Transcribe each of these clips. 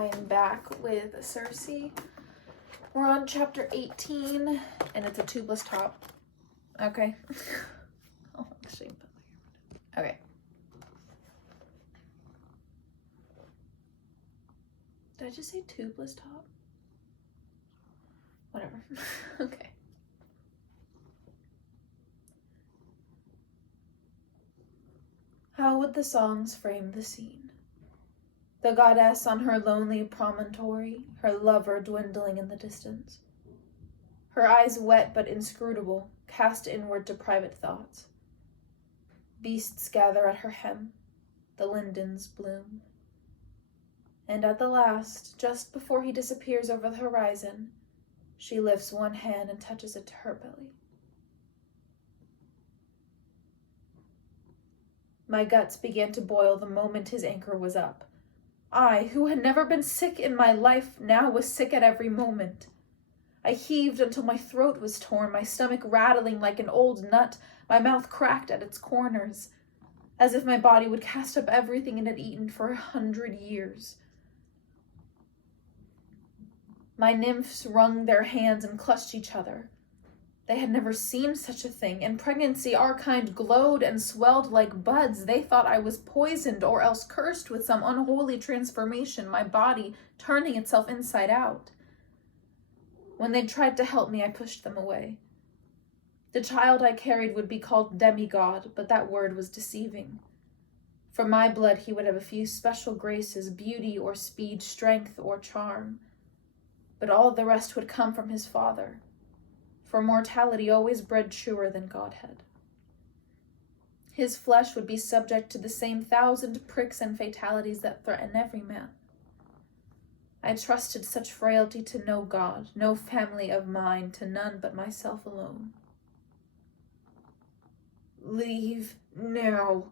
I am back with Circe. We're on chapter 18, and it's a tubeless top. Okay. Oh, actually, okay. Did I just say tubeless top? Whatever. Okay. How would the songs frame the scene? The goddess on her lonely promontory, her lover dwindling in the distance. Her eyes wet but inscrutable, cast inward to private thoughts. Beasts gather at her hem, the lindens bloom. And at the last, just before he disappears over the horizon, she lifts one hand and touches it to her belly. My guts began to boil the moment his anchor was up. I, who had never been sick in my life, now was sick at every moment. I heaved until my throat was torn, my stomach rattling like an old nut, my mouth cracked at its corners, as if my body would cast up everything it had eaten for 100 years. My nymphs wrung their hands and clutched each other. They had never seen such a thing. In pregnancy, our kind glowed and swelled like buds. They thought I was poisoned or else cursed with some unholy transformation, my body turning itself inside out. When they tried to help me, I pushed them away. The child I carried would be called demigod, but that word was deceiving. From my blood, he would have a few special graces, beauty or speed, strength or charm. But all the rest would come from his father. For mortality always bred truer than godhead. His flesh would be subject to the same 1,000 pricks and fatalities that threaten every man. I trusted such frailty to no god, no family of mine, to none but myself alone. "Leave now,"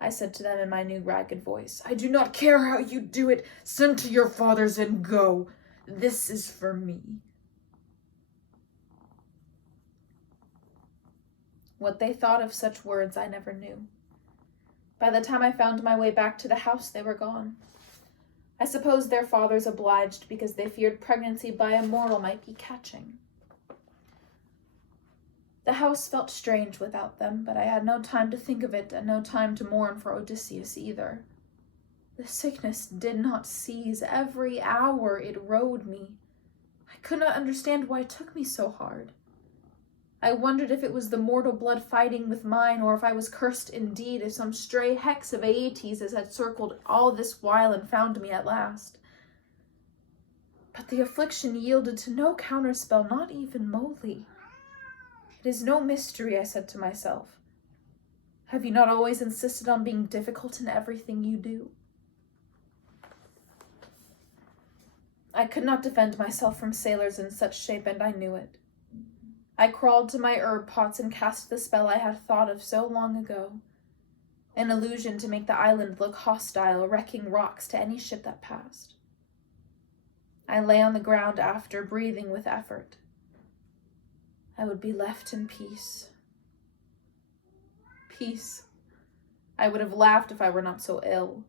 I said to them in my new ragged voice. "I do not care how you do it. Send to your fathers and go. This is for me." What they thought of such words I never knew. By the time I found my way back to the house, they were gone. I suppose their fathers obliged because they feared pregnancy by a mortal might be catching. The house felt strange without them, but I had no time to think of it and no time to mourn for Odysseus either. The sickness did not cease. Every hour it rode me. I could not understand why it took me so hard. I wondered if it was the mortal blood fighting with mine, or if I was cursed indeed, if some stray hex of Aeetes had circled all this while and found me at last. But the affliction yielded to no counterspell, not even Moly. "It is no mystery," I said to myself. "Have you not always insisted on being difficult in everything you do?" I could not defend myself from sailors in such shape, and I knew it. I crawled to my herb pots and cast the spell I had thought of so long ago, an illusion to make the island look hostile, wrecking rocks to any ship that passed. I lay on the ground after, breathing with effort. I would be left in peace. Peace. I would have laughed if I were not so ill.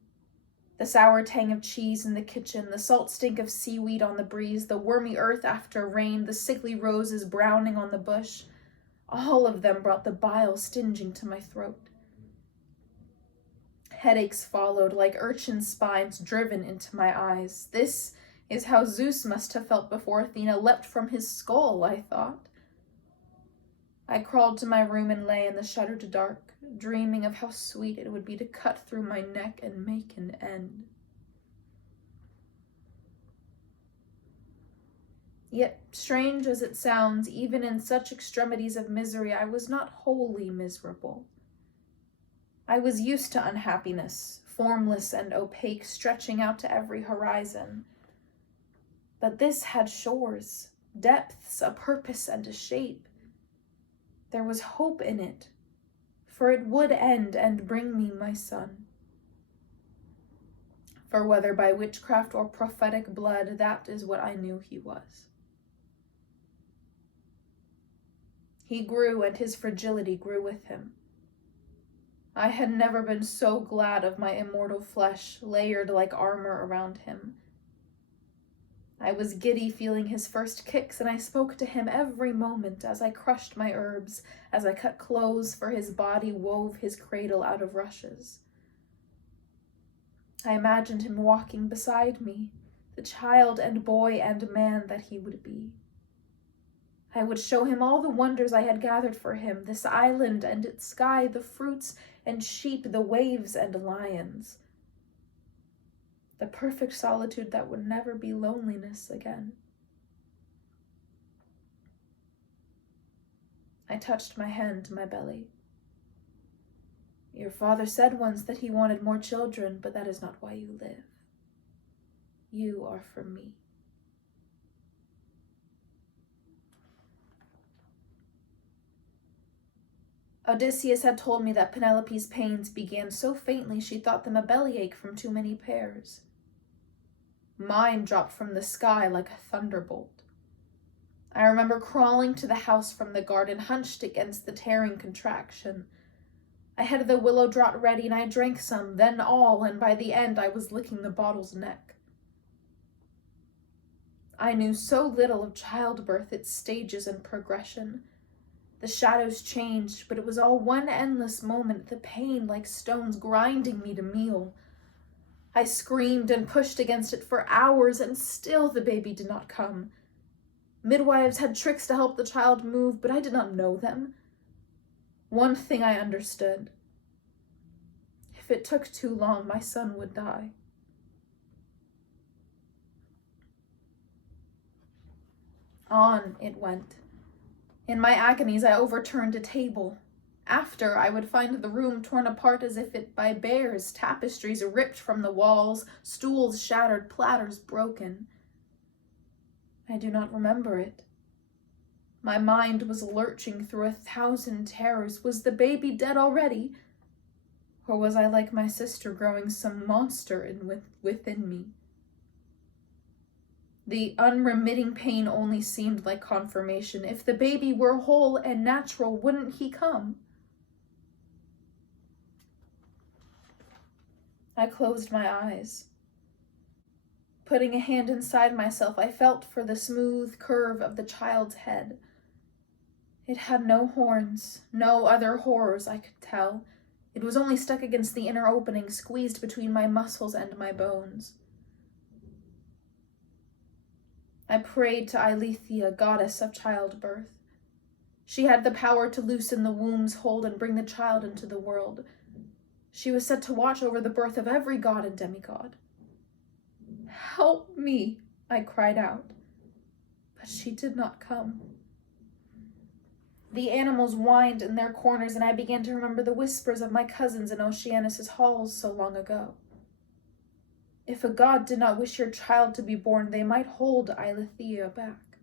The sour tang of cheese in the kitchen, the salt stink of seaweed on the breeze, the wormy earth after rain, the sickly roses browning on the bush, all of them brought the bile stinging to my throat. Headaches followed, like urchin spines driven into my eyes. This is how Zeus must have felt before Athena leapt from his skull, I thought. I crawled to my room and lay in the shuttered dark, dreaming of how sweet it would be to cut through my neck and make an end. Yet, strange as it sounds, even in such extremities of misery, I was not wholly miserable. I was used to unhappiness, formless and opaque, stretching out to every horizon. But this had shores, depths, a purpose and a shape. There was hope in it, for it would end and bring me my son. For whether by witchcraft or prophetic blood, that is what I knew he was. He grew, and his fragility grew with him. I had never been so glad of my immortal flesh, layered like armor around him. I was giddy feeling his first kicks, and I spoke to him every moment as I crushed my herbs, as I cut clothes for his body, wove his cradle out of rushes. I imagined him walking beside me, the child and boy and man that he would be. I would show him all the wonders I had gathered for him, this island and its sky, the fruits and sheep, the waves and lions. The perfect solitude that would never be loneliness again. I touched my hand to my belly. Your father said once that he wanted more children, but that is not why you live. You are for me. Odysseus had told me that Penelope's pains began so faintly she thought them a bellyache from too many pairs. Mine dropped from the sky like a thunderbolt. I remember crawling to the house from the garden, hunched against the tearing contraction. I had the willow draught ready, and I drank some, then all, and by the end I was licking the bottle's neck. I knew so little of childbirth, its stages and progression. The shadows changed, but it was all one endless moment, the pain like stones grinding me to meal. I screamed and pushed against it for hours, and still the baby did not come. Midwives had tricks to help the child move, but I did not know them. One thing I understood. If it took too long, my son would die. On it went. In my agonies, I overturned a table. After, I would find the room torn apart as if it by bears, tapestries ripped from the walls, stools shattered, platters broken. I do not remember it. My mind was lurching through 1,000 terrors. Was the baby dead already? Or was I like my sister, growing some monster within me? The unremitting pain only seemed like confirmation. If the baby were whole and natural, wouldn't he come? I closed my eyes. Putting a hand inside myself, I felt for the smooth curve of the child's head. It had no horns, no other horrors I could tell. It was only stuck against the inner opening, squeezed between my muscles and my bones. I prayed to Eileithyia, goddess of childbirth. She had the power to loosen the womb's hold and bring the child into the world. She was said to watch over the birth of every god and demigod. Help me, I cried out, but she did not come. The animals whined in their corners, and I began to remember the whispers of my cousins in Oceanus' halls so long ago. If a god did not wish your child to be born, they might hold Eileithyia back.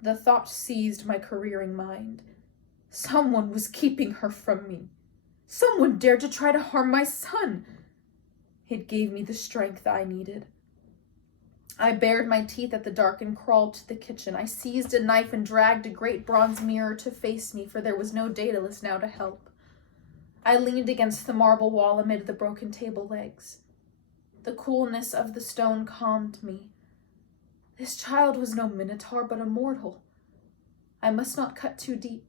The thought seized my careering mind. Someone was keeping her from me. Someone dared to try to harm my son. It gave me the strength I needed. I bared my teeth at the dark and crawled to the kitchen. I seized a knife and dragged a great bronze mirror to face me, for there was no Daedalus now to help. I leaned against the marble wall amid the broken table legs. The coolness of the stone calmed me. This child was no minotaur, but a mortal. I must not cut too deep.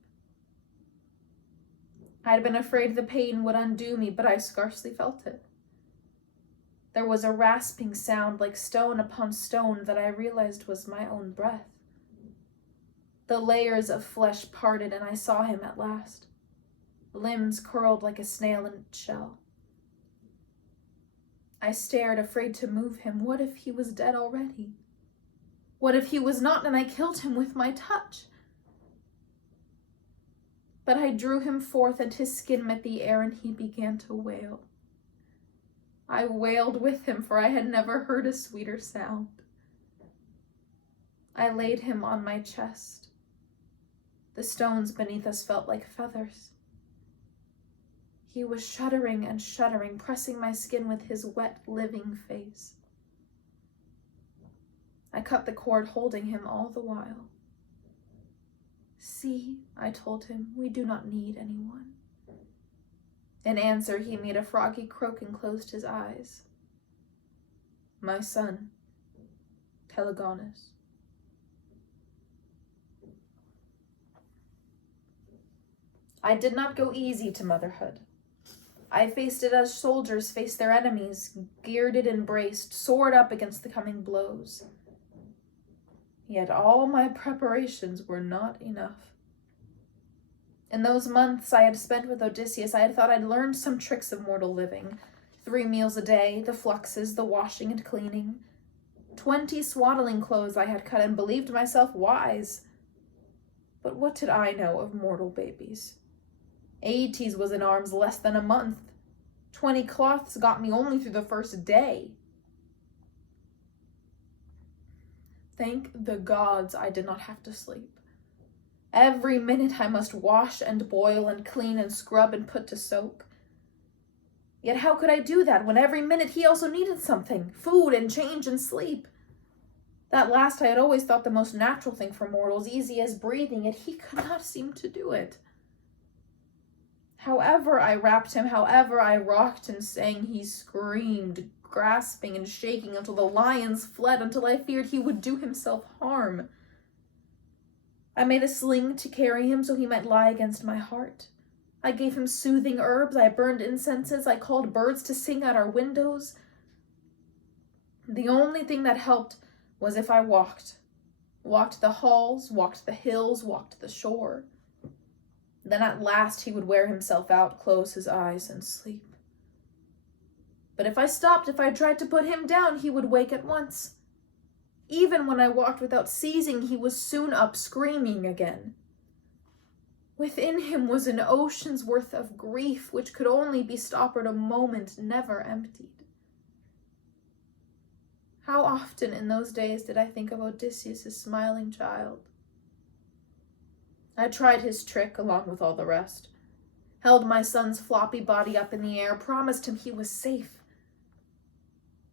I had been afraid the pain would undo me, but I scarcely felt it. There was a rasping sound like stone upon stone that I realized was my own breath. The layers of flesh parted, and I saw him at last. Limbs curled like a snail in its shell. I stared, afraid to move him. What if he was dead already? What if he was not, and I killed him with my touch? But I drew him forth, and his skin met the air, and he began to wail. I wailed with him, for I had never heard a sweeter sound. I laid him on my chest. The stones beneath us felt like feathers. He was shuddering and shuddering, pressing my skin with his wet, living face. I cut the cord, holding him all the while. See, I told him, we do not need anyone. In answer, he made a froggy croak and closed his eyes. my son, Telegonus. I did not go easy to motherhood. I faced it as soldiers face their enemies, girded and braced, sword up against the coming blows. Yet all my preparations were not enough. In those months I had spent with Odysseus, I had thought I'd learned some tricks of mortal living. 3 meals a day, the fluxes, the washing and cleaning. 20 swaddling clothes I had cut and believed myself wise. But what did I know of mortal babies? Aeetes was in arms less than a month. 20 cloths got me only through the first day. Thank the gods I did not have to sleep. Every minute I must wash and boil and clean and scrub and put to soak. Yet how could I do that when every minute he also needed something, food and change and sleep? That last I had always thought the most natural thing for mortals, easy as breathing, yet he could not seem to do it. However I wrapped him, however I rocked and sang, he screamed, grasping and shaking until the lions fled, until I feared he would do himself harm. I made a sling to carry him so he might lie against my heart. I gave him soothing herbs, I burned incenses, I called birds to sing at our windows. The only thing that helped was if I walked the halls, walked the hills, walked the shore. Then at last he would wear himself out, close his eyes, and sleep. But if I stopped, if I tried to put him down, he would wake at once. Even when I walked without ceasing, he was soon up screaming again. Within him was an ocean's worth of grief, which could only be stoppered a moment, never emptied. How often in those days did I think of Odysseus' smiling child? I tried his trick along with all the rest, held my son's floppy body up in the air, promised him he was safe.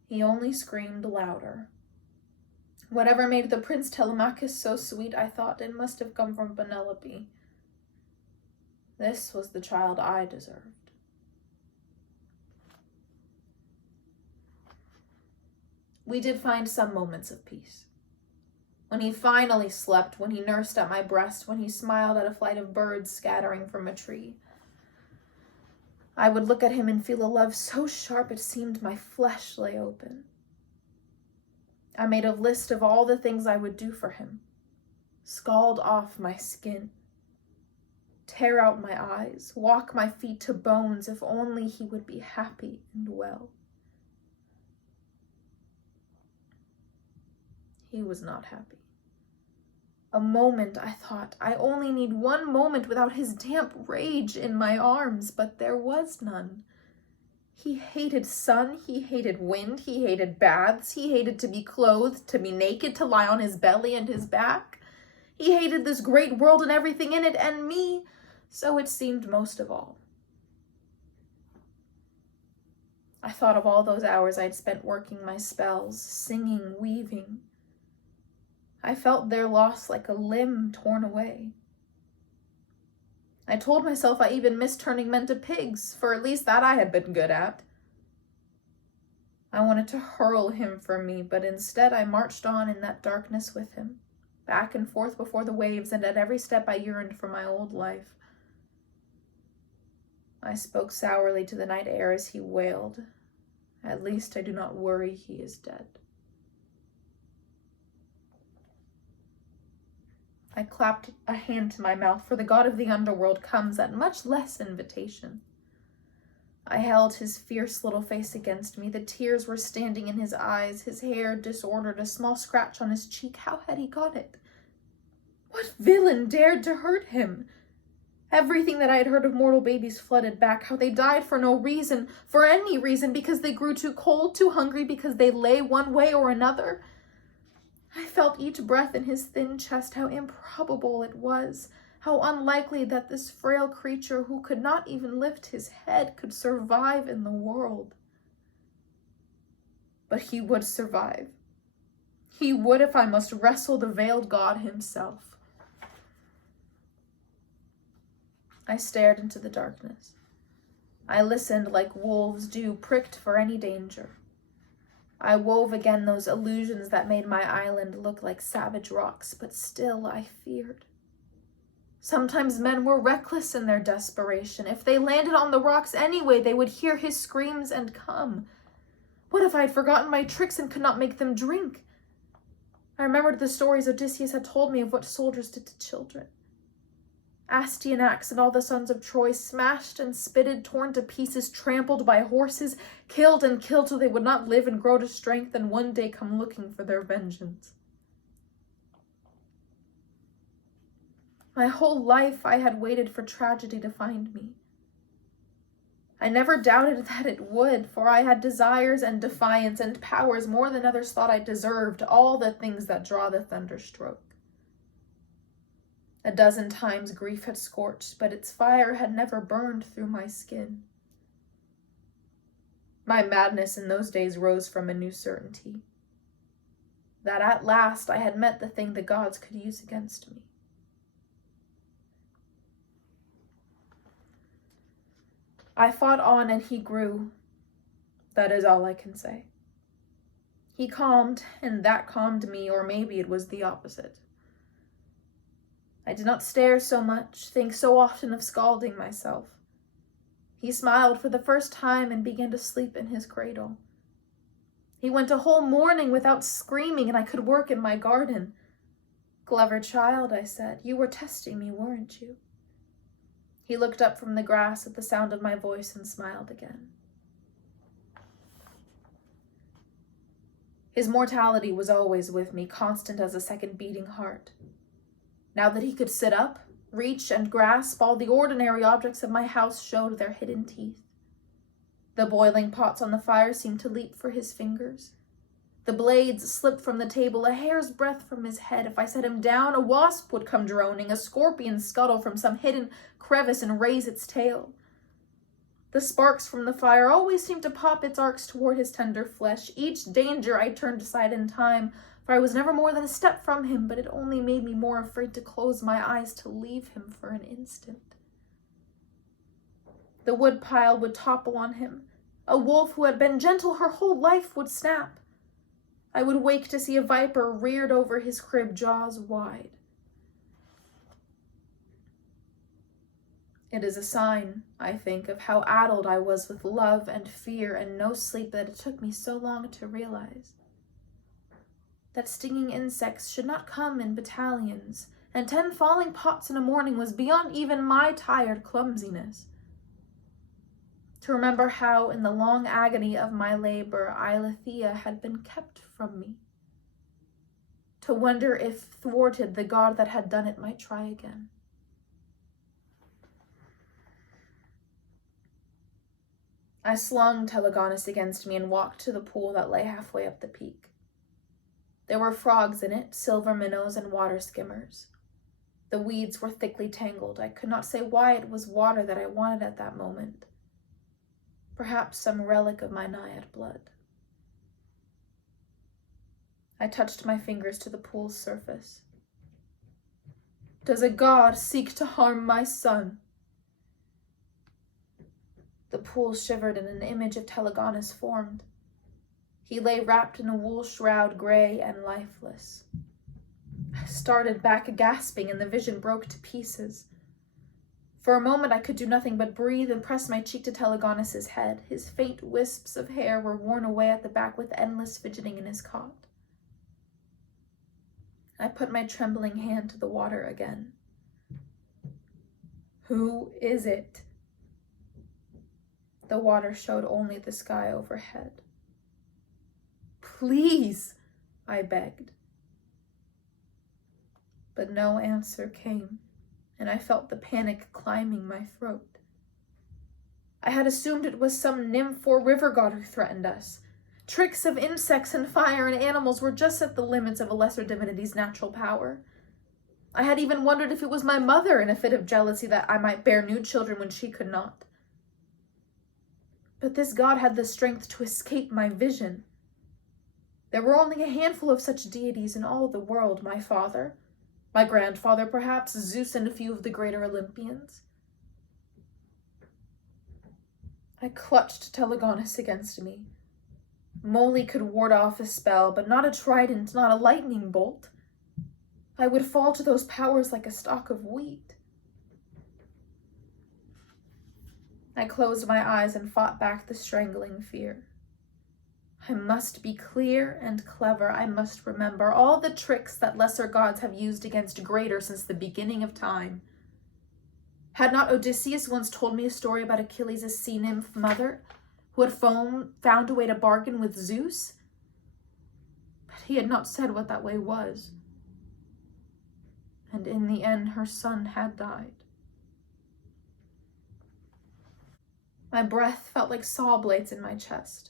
He only screamed louder. Whatever made the Prince Telemachus so sweet, I thought it must have come from Penelope. This was the child I deserved. We did find some moments of peace. When he finally slept, when he nursed at my breast, when he smiled at a flight of birds scattering from a tree, I would look at him and feel a love so sharp it seemed my flesh lay open. I made a list of all the things I would do for him. Scald off my skin, tear out my eyes, walk my feet to bones, if only he would be happy and well. He was not happy. A moment, I thought. I only need one moment without his damp rage in my arms, but there was none. He hated sun, he hated wind, he hated baths, he hated to be clothed, to be naked, to lie on his belly and his back. He hated this great world and everything in it, and me, so it seemed most of all. I thought of all those hours I'd spent working my spells, singing, weaving. I felt their loss like a limb torn away. I told myself I even missed turning men to pigs, for at least that I had been good at. I wanted to hurl him from me, but instead I marched on in that darkness with him, back and forth before the waves, and at every step I yearned for my old life. I spoke sourly to the night air as he wailed. At least I do not worry he is dead. I clapped a hand to my mouth, for the god of the underworld comes at much less invitation. I held his fierce little face against me. The tears were standing in his eyes, his hair disordered, a small scratch on his cheek. How had he got it? What villain dared to hurt him? Everything that I had heard of mortal babies flooded back, how they died for no reason, for any reason, because they grew too cold, too hungry, because they lay one way or another. I felt each breath in his thin chest, how improbable it was, how unlikely that this frail creature who could not even lift his head could survive in the world. But he would survive. He would if I must wrestle the veiled god himself. I stared into the darkness. I listened like wolves do, pricked for any danger. I wove again those illusions that made my island look like savage rocks, but still I feared. Sometimes men were reckless in their desperation. If they landed on the rocks anyway, they would hear his screams and come. What if I had forgotten my tricks and could not make them drink? I remembered the stories Odysseus had told me of what soldiers did to children. Astyanax and all the sons of Troy, smashed and spitted, torn to pieces, trampled by horses, killed and killed till they would not live and grow to strength and one day come looking for their vengeance. My whole life I had waited for tragedy to find me. I never doubted that it would, for I had desires and defiance and powers more than others thought I deserved, all the things that draw the thunderstroke. A dozen times grief had scorched, but its fire had never burned through my skin. My madness in those days rose from a new certainty, that at last I had met the thing the gods could use against me. I fought on and he grew. That is all I can say. He calmed, and that calmed me, or maybe it was the opposite. I did not stare so much, think so often of scalding myself. He smiled for the first time and began to sleep in his cradle. He went a whole morning without screaming, and I could work in my garden. Clever child, I said, you were testing me, weren't you? He looked up from the grass at the sound of my voice and smiled again. His mortality was always with me, constant as a second beating heart. Now that he could sit up, reach, and grasp, all the ordinary objects of my house showed their hidden teeth. The boiling pots on the fire seemed to leap for his fingers. The blades slipped from the table a hair's breadth from his head. If I set him down, a wasp would come droning, a scorpion scuttle from some hidden crevice and raise its tail. The sparks from the fire always seemed to pop its arcs toward his tender flesh. Each danger I turned aside in time, for I was never more than a step from him, but it only made me more afraid to close my eyes to leave him for an instant. The wood pile would topple on him. A wolf who had been gentle her whole life would snap. I would wake to see a viper reared over his crib, jaws wide. It is a sign, I think, of how addled I was with love and fear and no sleep that it took me so long to realize that stinging insects should not come in battalions, and 10 falling pots in a morning was beyond even my tired clumsiness. To remember how, in the long agony of my labor, Eileithyia had been kept from me. To wonder if, thwarted, the god that had done it might try again. I slung Telegonus against me and walked to the pool that lay halfway up the peak. There were frogs in it, silver minnows and water skimmers. The weeds were thickly tangled. I could not say why it was water that I wanted at that moment. Perhaps some relic of my naiad blood. I touched my fingers to the pool's surface. Does a god seek to harm my son? The pool shivered and an image of Telegonus formed. He lay wrapped in a wool shroud, gray and lifeless. I started back, gasping, and the vision broke to pieces. For a moment I could do nothing but breathe and press my cheek to Telegonus's head. His faint wisps of hair were worn away at the back with endless fidgeting in his cot. I put my trembling hand to the water again. Who is it? The water showed only the sky overhead. Please, I begged. But no answer came, and I felt the panic climbing my throat. I had assumed it was some nymph or river god who threatened us. Tricks of insects and fire and animals were just at the limits of a lesser divinity's natural power. I had even wondered if it was my mother in a fit of jealousy that I might bear new children when she could not. But this god had the strength to escape my vision. There were only a handful of such deities in all the world, my father, my grandfather perhaps, Zeus and a few of the greater Olympians. I clutched Telegonus against me. Moly could ward off a spell, but not a trident, not a lightning bolt. I would fall to those powers like a stalk of wheat. I closed my eyes and fought back the strangling fear. I must be clear and clever. I must remember all the tricks that lesser gods have used against greater since the beginning of time. Had not Odysseus once told me a story about Achilles' sea nymph mother, who had found a way to bargain with Zeus? But he had not said what that way was. And in the end, her son had died. My breath felt like saw blades in my chest.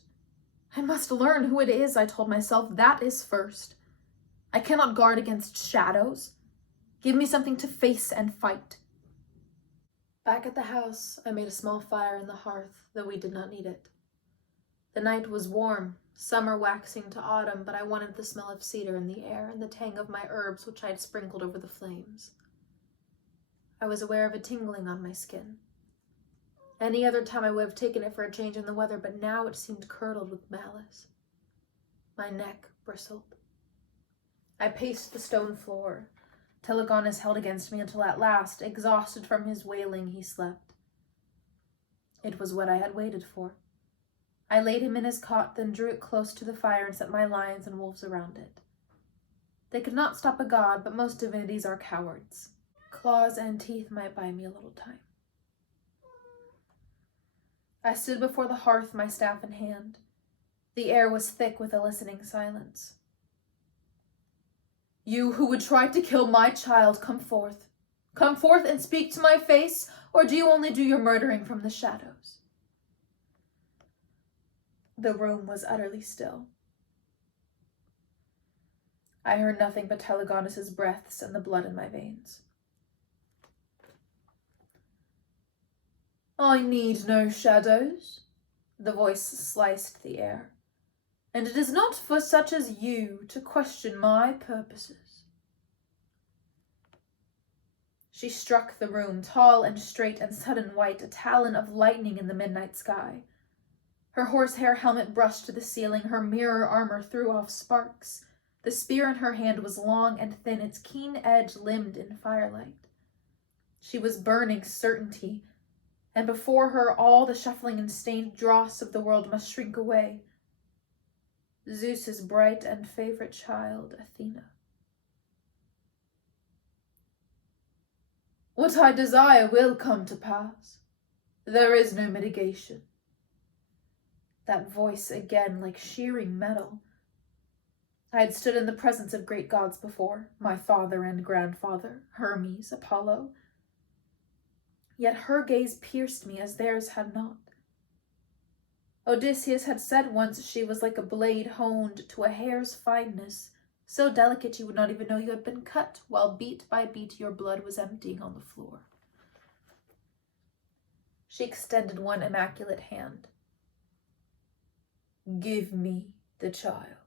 I must learn who it is, I told myself. That is first. I cannot guard against shadows. Give me something to face and fight. Back at the house, I made a small fire in the hearth, though we did not need it. The night was warm, summer waxing to autumn, but I wanted the smell of cedar in the air and the tang of my herbs which I had sprinkled over the flames. I was aware of a tingling on my skin. Any other time I would have taken it for a change in the weather, but now it seemed curdled with malice. My neck bristled. I paced the stone floor. Telegonus held against me until at last, exhausted from his wailing, he slept. It was what I had waited for. I laid him in his cot, then drew it close to the fire and set my lions and wolves around it. They could not stop a god, but most divinities are cowards. Claws and teeth might buy me a little time. I stood before the hearth, my staff in hand. The air was thick with a listening silence. You who would try to kill my child, come forth. Come forth and speak to my face, or do you only do your murdering from the shadows? The room was utterly still. I heard nothing but Telegonus' breaths and the blood in my veins. I need no shadows, the voice sliced the air, and it is not for such as you to question my purposes. She struck the room, tall and straight and sudden white, a talon of lightning in the midnight sky. Her horsehair helmet brushed to the ceiling, her mirror armor threw off sparks. The spear in her hand was long and thin, its keen edge limned in firelight. She was burning certainty, and before her all the shuffling and stained dross of the world must shrink away. Zeus's bright and favorite child, Athena. What I desire will come to pass. There is no mitigation. That voice again, like shearing metal. I had stood in the presence of great gods before, my father and grandfather, Hermes, Apollo. Yet her gaze pierced me as theirs had not. Odysseus had said once she was like a blade honed to a hair's fineness, so delicate you would not even know you had been cut, while beat by beat your blood was emptying on the floor. She extended one immaculate hand. Give me the child.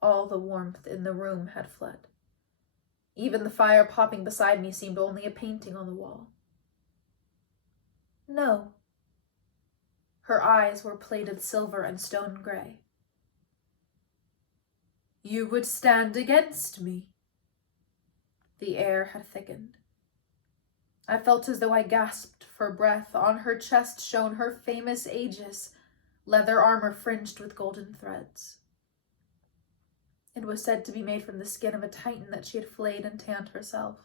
All the warmth in the room had fled. Even the fire popping beside me seemed only a painting on the wall. No. Her eyes were plated silver and stone gray. You would stand against me. The air had thickened. I felt as though I gasped for breath. On her chest shone her famous aegis, leather armor fringed with golden threads. It was said to be made from the skin of a titan that she had flayed and tanned herself.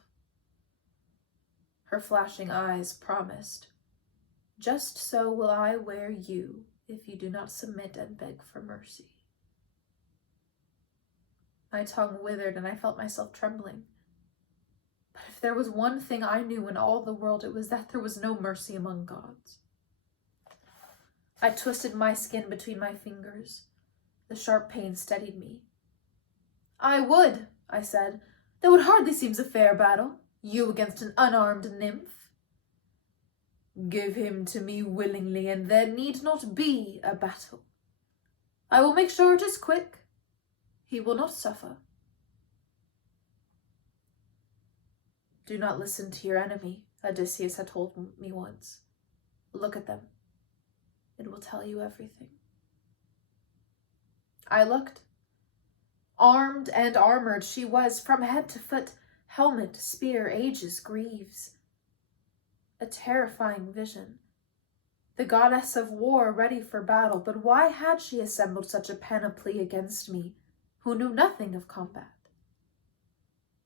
Her flashing eyes promised, just so will I wear you if you do not submit and beg for mercy. My tongue withered and I felt myself trembling. But if there was one thing I knew in all the world, it was that there was no mercy among gods. I twisted my skin between my fingers. The sharp pain steadied me. I would, I said. That would hardly seem a fair battle. You against an unarmed nymph. Give him to me willingly, and there need not be a battle. I will make sure it is quick. He will not suffer. Do not listen to your enemy, Odysseus had told me once. Look at them. It will tell you everything." I looked. Armed and armored she was, from head to foot, helmet, spear, aegis, greaves. A terrifying vision. The goddess of war ready for battle, but why had she assembled such a panoply against me, who knew nothing of combat?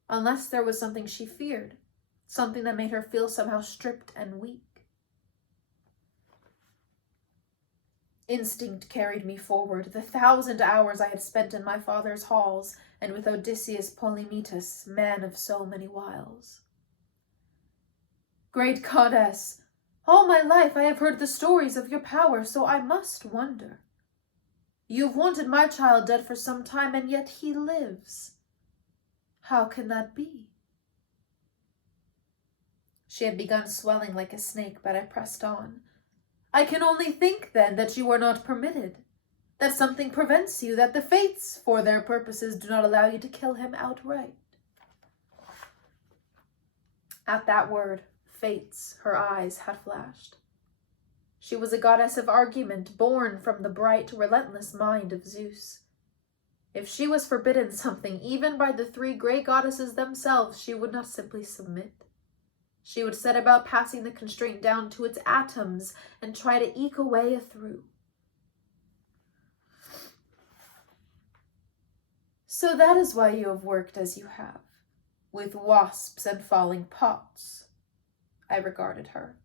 Unless there was something she feared, something that made her feel somehow stripped and weak. Instinct carried me forward, the 1,000 hours I had spent in my father's halls, and with Odysseus Polymetus, man of so many wiles. "Great goddess, all my life I have heard the stories of your power, so I must wonder. You have wanted my child dead for some time, and yet he lives. How can that be?" She had begun swelling like a snake, but I pressed on. "I can only think, then, that you are not permitted, that something prevents you, that the fates, for their purposes, do not allow you to kill him outright." At that word, fates, her eyes had flashed. She was a goddess of argument, born from the bright, relentless mind of Zeus. If she was forbidden something, even by the 3 great goddesses themselves, she would not simply submit. She would set about passing the constraint down to its atoms and try to eke a way through. "So that is why you have worked as you have, with wasps and falling pots." I regarded her.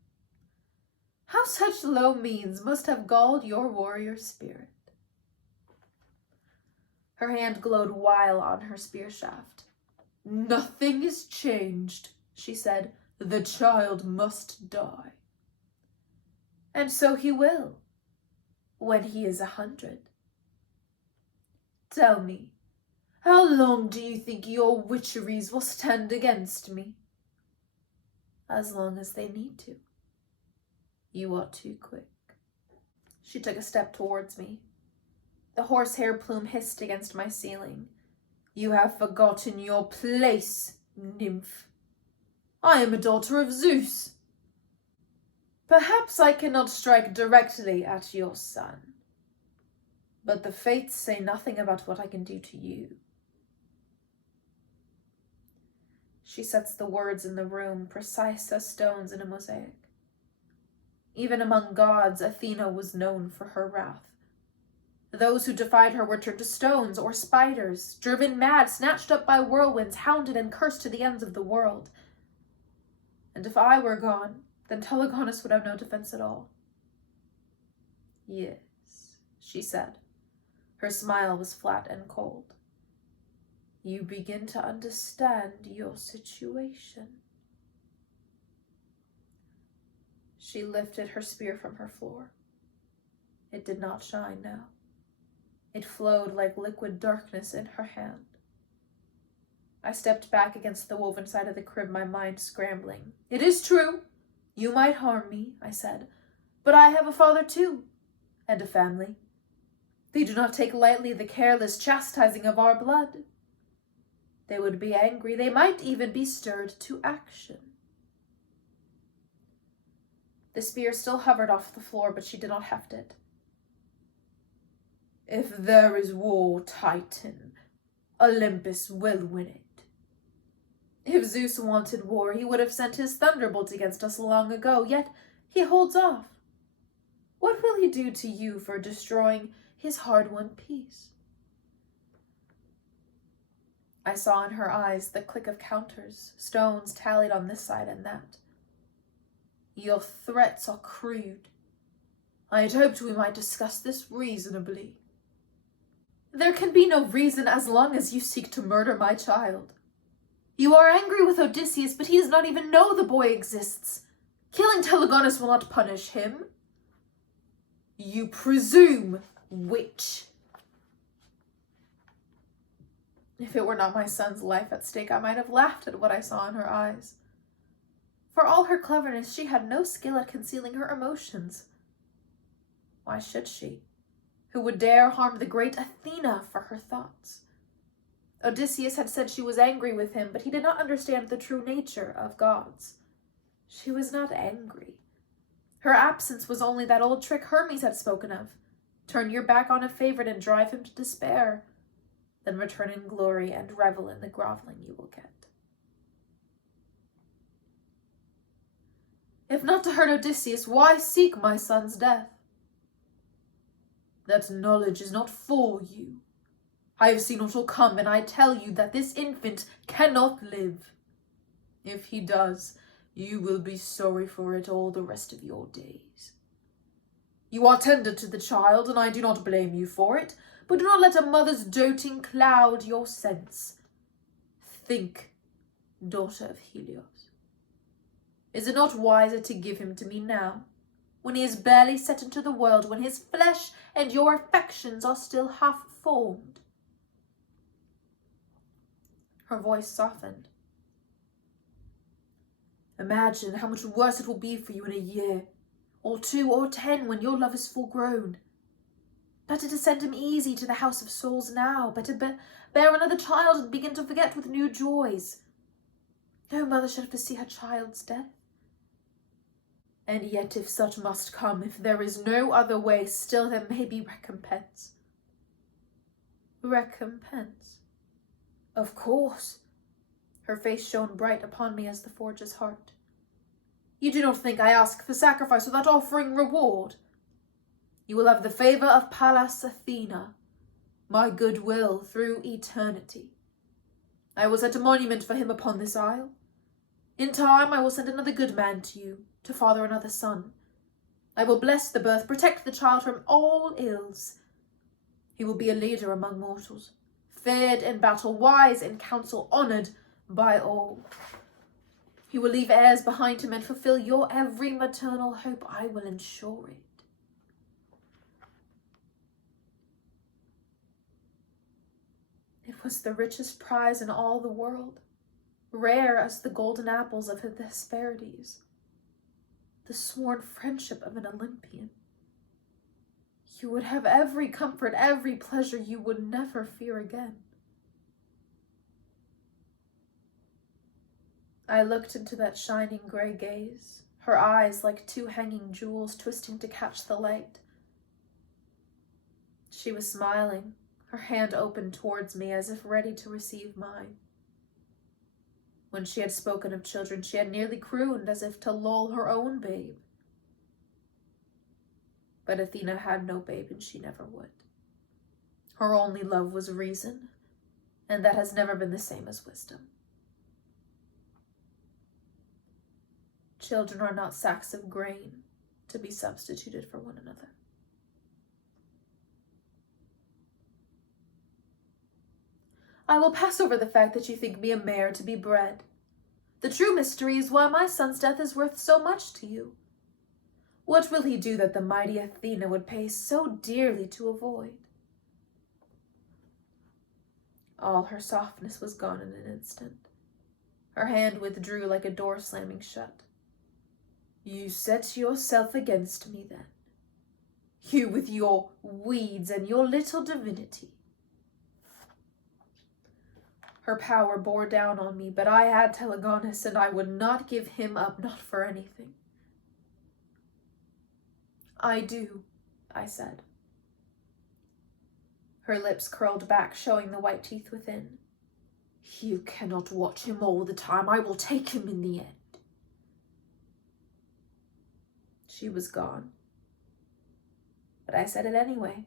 "How such low means must have galled your warrior spirit." Her hand glowed while on her spear shaft. "Nothing is changed," she said. "The child must die." "And so he will, when he is 100. Tell me, how long do you think your witcheries will stand against me?" "As long as they need to." "You are too quick." She took a step towards me. The horsehair plume hissed against my ceiling. "You have forgotten your place, nymph. I am a daughter of Zeus. Perhaps I cannot strike directly at your son, but the fates say nothing about what I can do to you." She sets the words in the room, precise as stones in a mosaic. Even among gods, Athena was known for her wrath. Those who defied her were turned to stones or spiders, driven mad, snatched up by whirlwinds, hounded and cursed to the ends of the world. And if I were gone, then Telegonus would have no defense at all. "Yes," she said. Her smile was flat and cold. "You begin to understand your situation." She lifted her spear from her floor. It did not shine now. It flowed like liquid darkness in her hand. I stepped back against the woven side of the crib, my mind scrambling. "It is true. You might harm me," I said. "But I have a father too, and a family. They do not take lightly the careless chastising of our blood. They would be angry. They might even be stirred to action." The spear still hovered off the floor, but she did not heft it. "If there is war, Titan, Olympus will win it. If Zeus wanted war, he would have sent his thunderbolt against us long ago, yet he holds off. What will he do to you for destroying his hard-won peace?" I saw in her eyes the click of counters, stones tallied on this side and that. "Your threats are crude. I had hoped we might discuss this reasonably." "There can be no reason as long as you seek to murder my child. You are angry with Odysseus, but he does not even know the boy exists. Killing Telegonus will not punish him." "You presume, witch." If it were not my son's life at stake, I might have laughed at what I saw in her eyes. For all her cleverness, she had no skill at concealing her emotions. Why should she? Who would dare harm the great Athena for her thoughts? Odysseus had said she was angry with him, but he did not understand the true nature of gods. She was not angry. Her absence was only that old trick Hermes had spoken of. Turn your back on a favorite and drive him to despair, then return in glory and revel in the groveling you will get. If not to hurt Odysseus, why seek my son's death? That knowledge is not for you. I have seen what will come, and I tell you that this infant cannot live. If he does, you will be sorry for it all the rest of your days. You are tender to the child, and I do not blame you for it, but do not let a mother's doting cloud your sense. Think, daughter of Helios. Is it not wiser to give him to me now, when he is barely set into the world, when his flesh and your affections are still half formed? Her voice softened. Imagine how much worse it will be for you in a year, or 2 or 10, when your love is full grown. Better to send him easy to the house of souls now, better bear another child and begin to forget with new joys. No mother should have to see her child's death. And yet if such must come, if there is no other way, still there may be recompense. Recompense? Of course. Her face shone bright upon me as the forge's heart. You do not think I ask for sacrifice without offering reward. You will have the favour of Pallas Athena, my goodwill through eternity. I will set a monument for him upon this isle. In time I will send another good man to you, to father another son. I will bless the birth, protect the child from all ills. He will be a leader among mortals, feared in battle, wise in counsel, honoured by all. He will leave heirs behind him and fulfill your every maternal hope. I will ensure it. It was the richest prize in all the world, rare as the golden apples of the Hesperides, the sworn friendship of an Olympian. You would have every comfort, every pleasure. You would never fear again. I looked into that shining grey gaze, her eyes like 2 hanging jewels twisting to catch the light. She was smiling, her hand open towards me as if ready to receive mine. When she had spoken of children, she had nearly crooned as if to lull her own babe. But Athena had no babe, and she never would. Her only love was reason, and that has never been the same as wisdom. Children are not sacks of grain to be substituted for one another. I will pass over the fact that you think me a mare to be bred. The true mystery is why my son's death is worth so much to you. What will he do that the mighty Athena would pay so dearly to avoid? All her softness was gone in an instant. Her hand withdrew like a door slamming shut. You set yourself against me then. You with your weeds and your little divinity. Her power bore down on me, but I had Telegonus, and I would not give him up, not for anything. I do, I said. Her lips curled back, showing the white teeth within. You cannot watch him all the time. I will take him in the end. She was gone. But I said it anyway,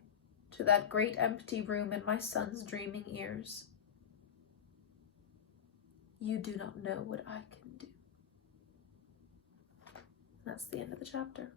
to that great empty room in my son's dreaming ears. You do not know what I can do. That's the end of the chapter.